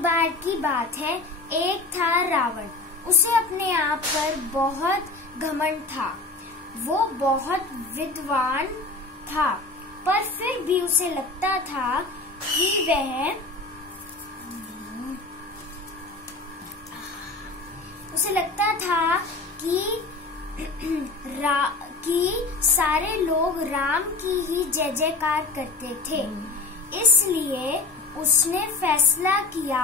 एक बार की बात है, एक था रावण। उसे अपने आप पर बहुत घमंड था। वो बहुत विद्वान था, पर फिर भी उसे लगता था कि सारे लोग राम की ही जय जयकार करते थे। इसलिए उसने फैसला किया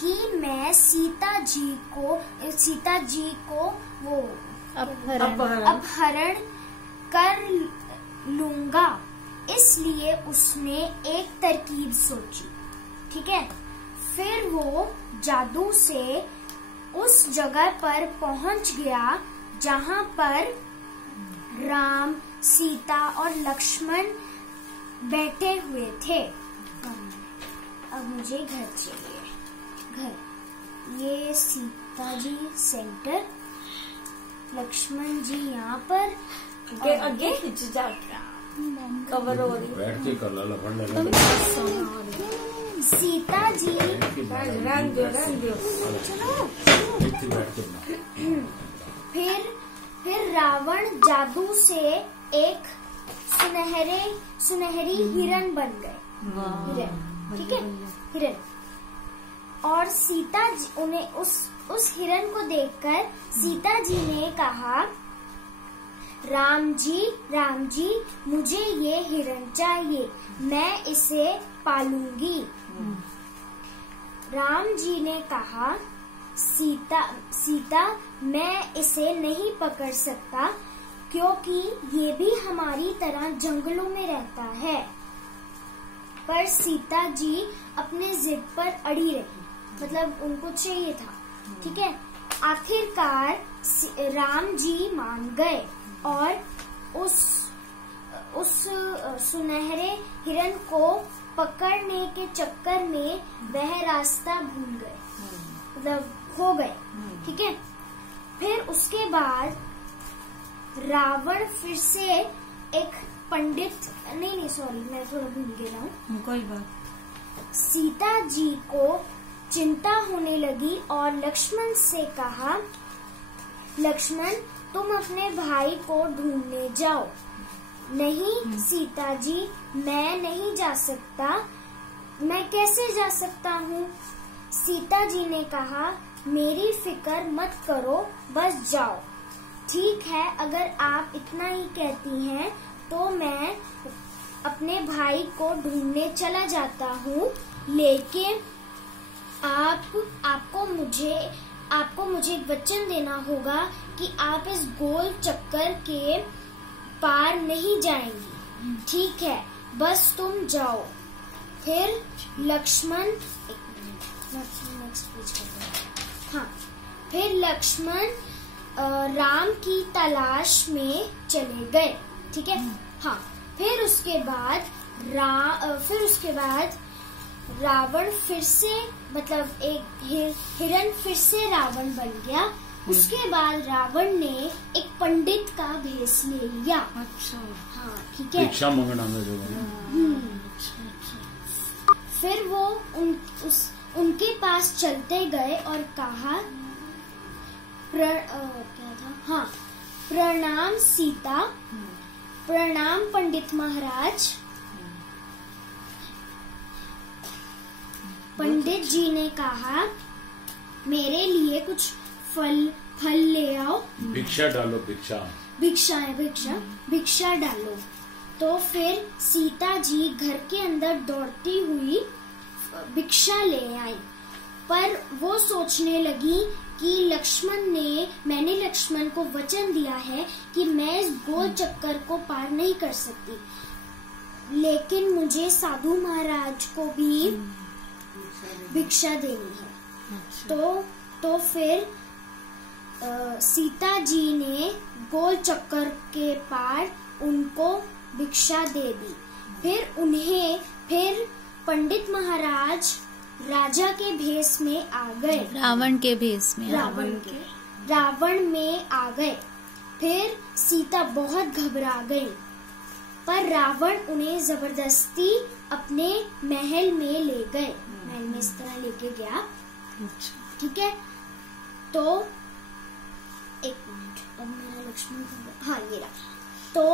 कि मैं सीता जी को वो अपहरण कर लूंगा। इसलिए उसने एक तरकीब सोची। ठीक है, फिर वो जादू से उस जगह पर पहुंच गया जहां पर राम, सीता और लक्ष्मण बैठे हुए थे। अब मुझे घर चाहिए। ये सीता जी सेंटर, लक्ष्मण जी यहाँ पर आगे कवर हो रही। बैठ के कर ला सीता जी फिर रावण जादू से एक सुनहरी हिरन बन गए। ठीक है, हिरन। और सीता जी उन्हें उस हिरन को देखकर सीता जी ने कहा, राम जी मुझे ये हिरन चाहिए, मैं इसे पालूंगी। राम जी ने कहा, सीता मैं इसे नहीं पकड़ सकता, क्योंकि ये भी हमारी तरह जंगलों में रहता है। पर सीता जी अपने जिद पर अड़ी रही, मतलब उनको चाहिए था। ठीक है, आखिरकार राम जी मान गए और उस सुनहरे हिरन को पकड़ने के चक्कर में वह रास्ता भूल गए, मतलब खो गए। ठीक है, फिर उसके बाद रावण फिर से एक पंडित नहीं सॉरी मैं थोड़ा भूल गया हूँ। कोई बात। सीता जी को चिंता होने लगी और लक्ष्मण से कहा, लक्ष्मण तुम अपने भाई को ढूंढने जाओ। नहीं सीता जी, मैं नहीं जा सकता। मैं कैसे जा सकता हूँ? सीता जी ने कहा, मेरी फिक्र मत करो, बस जाओ। ठीक है, अगर आप इतना ही कहती हैं तो मैं अपने भाई को ढूंढने चला जाता हूँ, लेकिन आपको मुझे वचन देना होगा कि आप इस गोल चक्कर के पार नहीं जाएंगी। ठीक है, बस तुम जाओ। फिर लक्ष्मण राम की तलाश में चले गए। ठीक है, हाँ। फिर उसके बाद रावण फिर से, मतलब एक हिरन फिर से रावण बन गया। उसके बाद रावण ने एक पंडित का भेष ले लिया। अच्छा, हाँ, ठीक है। भिक्षा मांगना में जो फिर वो उनके पास चलते गए और कहा, प्रणाम सीता, प्रणाम पंडित महाराज। पंडित जी ने कहा, मेरे लिए कुछ फल ले आओ। भिक्षा डालो, भिक्षा डालो। तो फिर सीता जी घर के अंदर दौड़ती हुई भिक्षा ले आई, पर वो सोचने लगी कि मैंने लक्ष्मण को वचन दिया है कि मैं इस गोल चक्कर को पार नहीं कर सकती, लेकिन मुझे साधु महाराज को भी भिक्षा देनी है। तो फिर सीता जी ने गोल चक्कर के पार उनको भिक्षा दे दी। फिर पंडित महाराज राजा के भेष में आ गए, रावण के भेष में, रावण में आ गए। फिर सीता बहुत घबरा गई, पर रावण उन्हें जबरदस्ती अपने महल में ले गए, महल में इस तरह लेके गया। अच्छा। ठीक है, तो एक मिनट, अब मेरा लक्ष्मण हाँ ये रहा। तो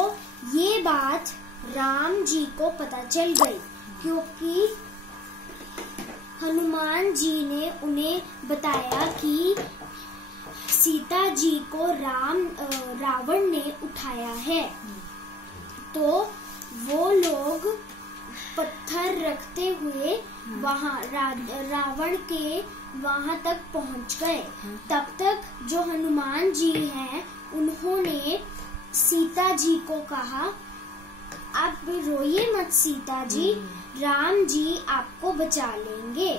ये बात राम जी को पता चल गई, क्योंकि हनुमान जी ने उन्हें बताया कि सीता जी को रावण ने उठाया है। तो वो लोग पत्थर रखते हुए वहाँ रावण के वहाँ तक पहुँच गए। तब तक जो हनुमान जी हैं उन्होंने सीता जी को कहा, आप रोइए मत सीता जी, राम जी आपको बचा लेंगे।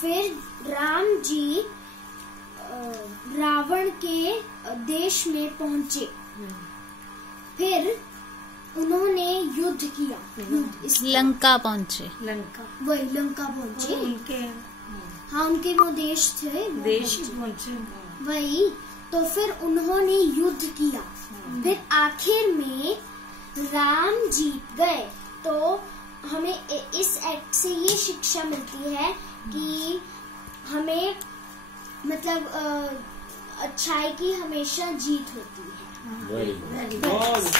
फिर राम जी रावण के देश में पहुंचे। फिर उन्होंने युद्ध किया। लंका पहुंचे। वही लंका पहुंचे। उनके हाँ, उनके वो देश थे, देश पहुंचे। वही। तो फिर उन्होंने युद्ध किया। फिर आखिर में राम जीत गए। तो हमें इस एक्ट से ये शिक्षा मिलती है कि हमें मतलब अच्छाई की हमेशा जीत होती है। Very good.